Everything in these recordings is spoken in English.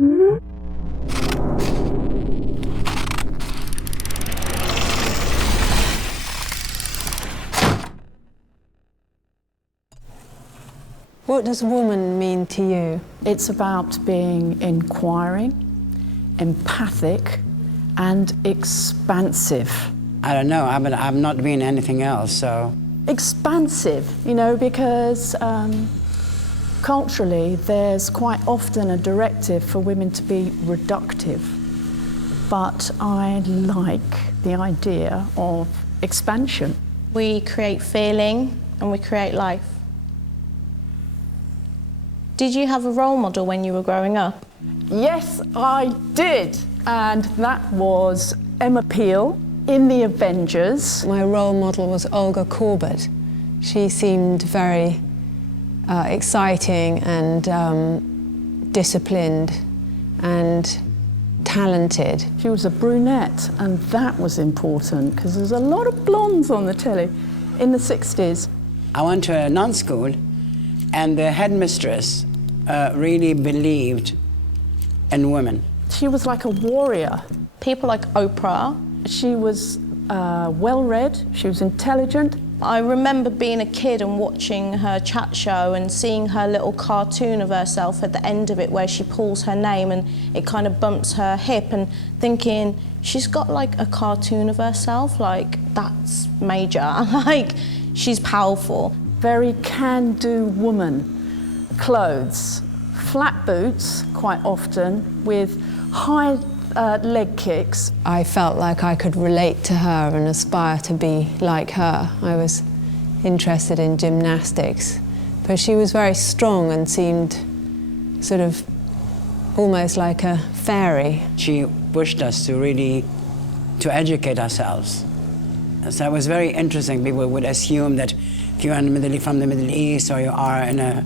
What does woman mean to you? It's about being inquiring, empathic, and expansive. I don't know, I've not been anything else, so... Expansive, you know, because culturally there's quite often a directive for women to be reductive. But I like the idea of expansion. We create feeling and we create life. Did you have a role model when you were growing up? Yes, I did. And that was Emma Peel in The Avengers. My role model was Olga Korbut. She seemed very exciting and disciplined and talented. She was a brunette, and that was important because there's a lot of blondes on the telly in the 60s. I went to a non-school, and the headmistress really believed in women. She was like a warrior. People like Oprah. She was well-read, she was intelligent. I remember being a kid and watching her chat show and seeing her little cartoon of herself at the end of it where she pulls her name and it kind of bumps her hip, and thinking, she's got like a cartoon of herself, like that's major, like she's powerful. Very can-do woman. Clothes, flat boots quite often with high leg kicks. I felt like I could relate to her and aspire to be like her. I was interested in gymnastics, but she was very strong and seemed sort of almost like a fairy. She pushed us to really to educate ourselves. So it was very interesting. People would assume that if you're from the Middle East or you are in a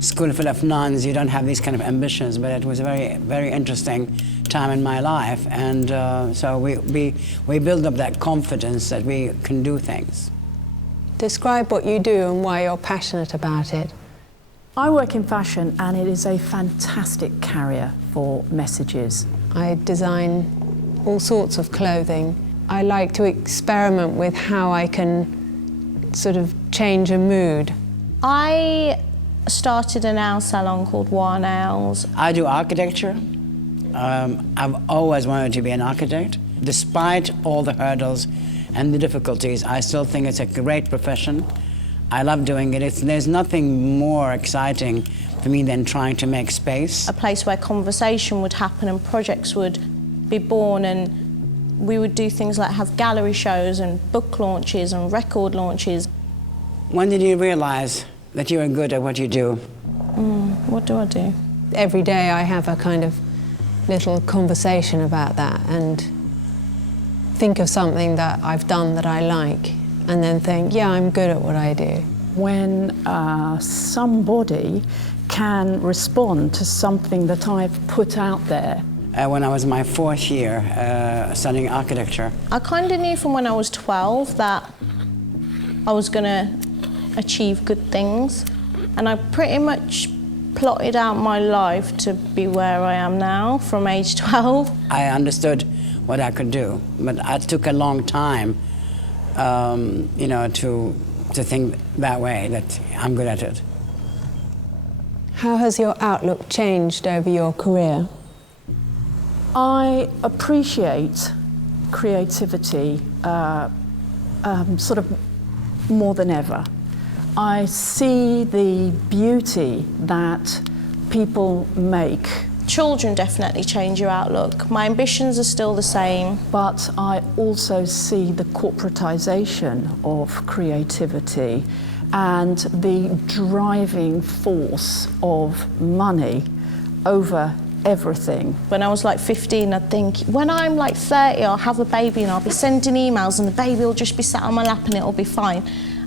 school full of nuns, you don't have these kind of ambitions, but it was a very, very interesting time in my life, and so we build up that confidence that we can do things. Describe what you do and why you're passionate about it. I work in fashion, and it is a fantastic carrier for messages. I design all sorts of clothing. I like to experiment with how I can sort of change a mood. I started a nail salon called War Nails. I do architecture. I've always wanted to be an architect. Despite all the hurdles and the difficulties, I still think it's a great profession. I love doing it. There's nothing more exciting for me than trying to make space. A place where conversation would happen and projects would be born, and we would do things like have gallery shows and book launches and record launches. When did you realize that you are good at what you do? What do I do? Every day I have a kind of little conversation about that and think of something that I've done that I like, and then think, yeah, I'm good at what I do. When somebody can respond to something that I've put out there. When I was in my 4th year studying architecture. I kind of knew from when I was 12 that I was going to achieve good things, and I pretty much plotted out my life to be where I am now from age 12. I understood what I could do, but it took a long time, you know, to think that way, that I'm good at it. How has your outlook changed over your career? I appreciate creativity sort of more than ever. I see the beauty that people make. Children definitely change your outlook. My ambitions are still the same. But I also see the corporatization of creativity and the driving force of money over everything. When I was like 15, I'd think, when I'm like 30, I'll have a baby and I'll be sending emails and the baby will just be sat on my lap and it'll be fine.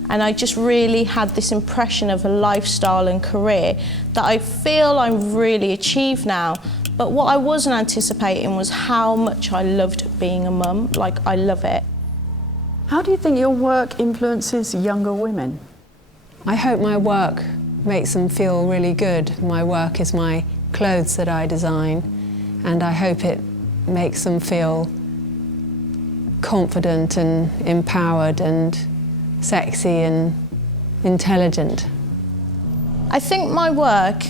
And I just really had this impression of a lifestyle and career that I feel I've really achieved now. But what I wasn't anticipating was how much I loved being a mum. Like, I love it. How do you think your work influences younger women? I hope my work makes them feel really good. My work is my clothes that I design, and I hope it makes them feel confident and empowered and sexy and intelligent. I think my work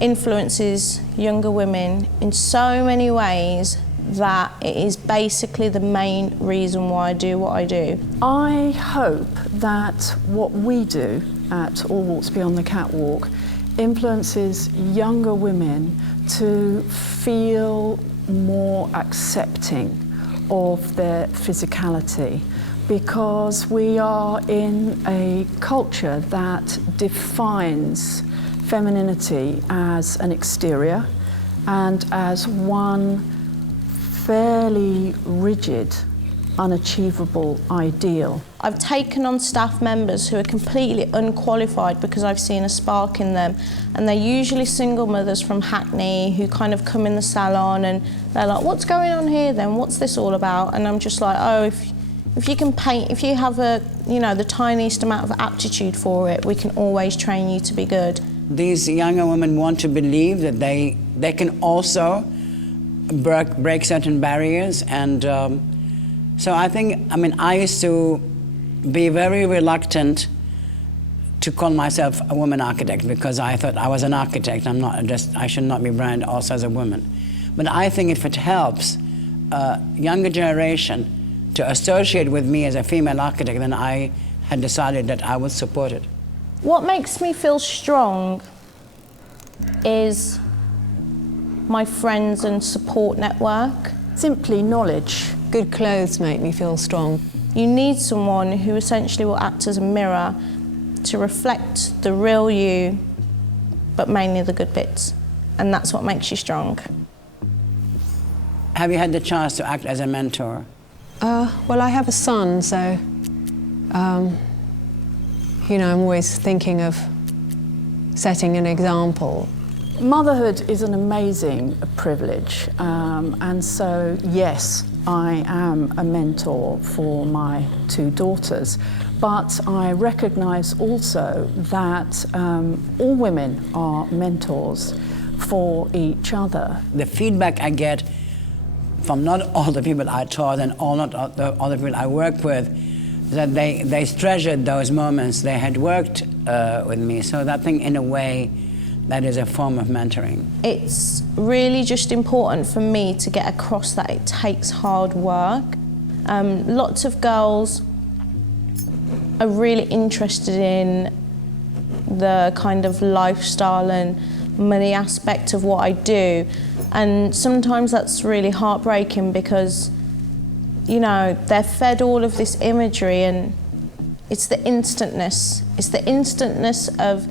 influences younger women in so many ways that it is basically the main reason why I do what I do. I hope that what we do at All Walks Beyond the Catwalk influences younger women to feel more accepting of their physicality, because we are in a culture that defines femininity as an exterior and as one fairly rigid, unachievable ideal. I've taken on staff members who are completely unqualified because I've seen a spark in them, and they're usually single mothers from Hackney who kind of come in the salon and they're like, what's going on here then? What's this all about? And I'm just like, oh, if you can paint, if you have the tiniest amount of aptitude for it, we can always train you to be good. These younger women want to believe that they can also break certain barriers, and so I used to be very reluctant to call myself a woman architect because I thought I was an architect. I should not be branded also as a woman. But I think if it helps a younger generation to associate with me as a female architect, then I had decided that I would support it. What makes me feel strong is my friends and support network. Simply knowledge. Good clothes make me feel strong. You need someone who essentially will act as a mirror to reflect the real you, but mainly the good bits. And that's what makes you strong. Have you had the chance to act as a mentor? Well, I have a son, so I'm always thinking of setting an example. Motherhood is an amazing privilege, and so yes, I am a mentor for my two daughters, but I recognise also that all women are mentors for each other. The feedback I get from not all the people I taught and all the people I work with, that they treasured those moments they had worked with me. So that thing, in a way, that is a form of mentoring. It's really just important for me to get across that it takes hard work. Lots of girls are really interested in the kind of lifestyle and money aspect of what I do, and sometimes that's really heartbreaking because they're fed all of this imagery, and it's the instantness of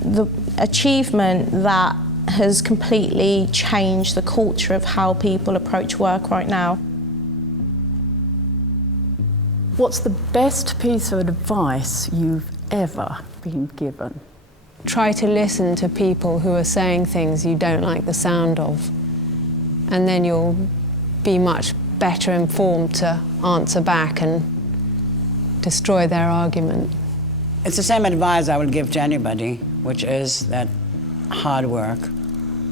the achievement that has completely changed the culture of how people approach work right now. What's the best piece of advice you've ever been given? Try to listen to people who are saying things you don't like the sound of, and then you'll be much better informed to answer back and destroy their argument. It's the same advice I would give to anybody, which is that hard work.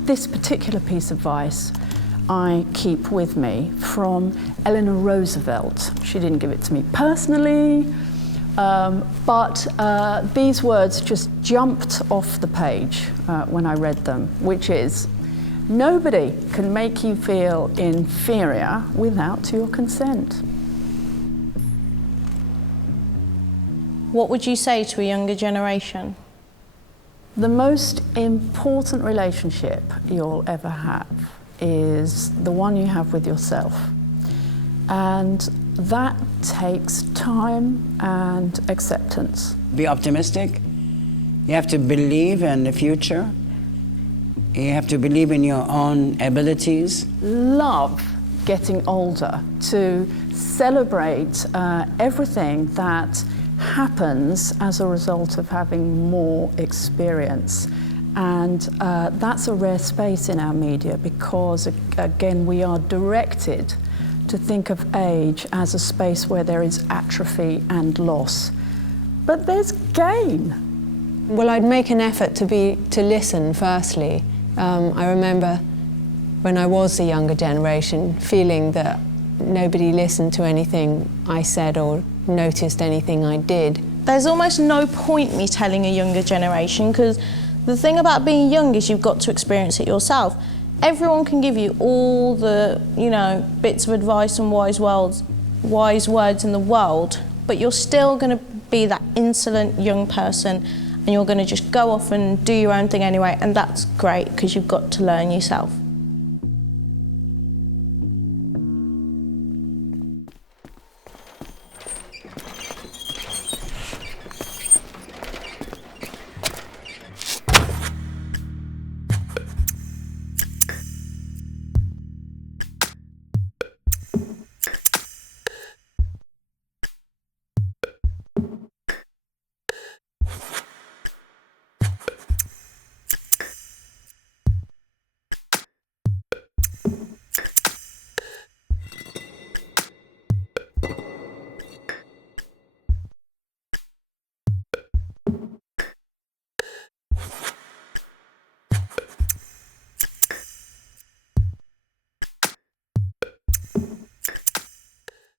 This particular piece of advice I keep with me from Eleanor Roosevelt. She didn't give it to me personally, but these words just jumped off the page when I read them, which is, nobody can make you feel inferior without your consent. What would you say to a younger generation? The most important relationship you'll ever have is the one you have with yourself. And that takes time and acceptance. Be optimistic. You have to believe in the future. You have to believe in your own abilities. Love getting older, to celebrate everything that happens as a result of having more experience. And that's a rare space in our media because, again, we are directed to think of age as a space where there is atrophy and loss. But there's gain. Well, I'd make an effort to listen firstly. I remember when I was the younger generation, feeling that nobody listened to anything I said or noticed anything I did. There's almost no point me telling a younger generation, because the thing about being young is you've got to experience it yourself. Everyone can give you all the, you know, bits of advice and wise words in the world, but you're still going to be that insolent young person, and you're going to just go off and do your own thing anyway, and that's great because you've got to learn yourself.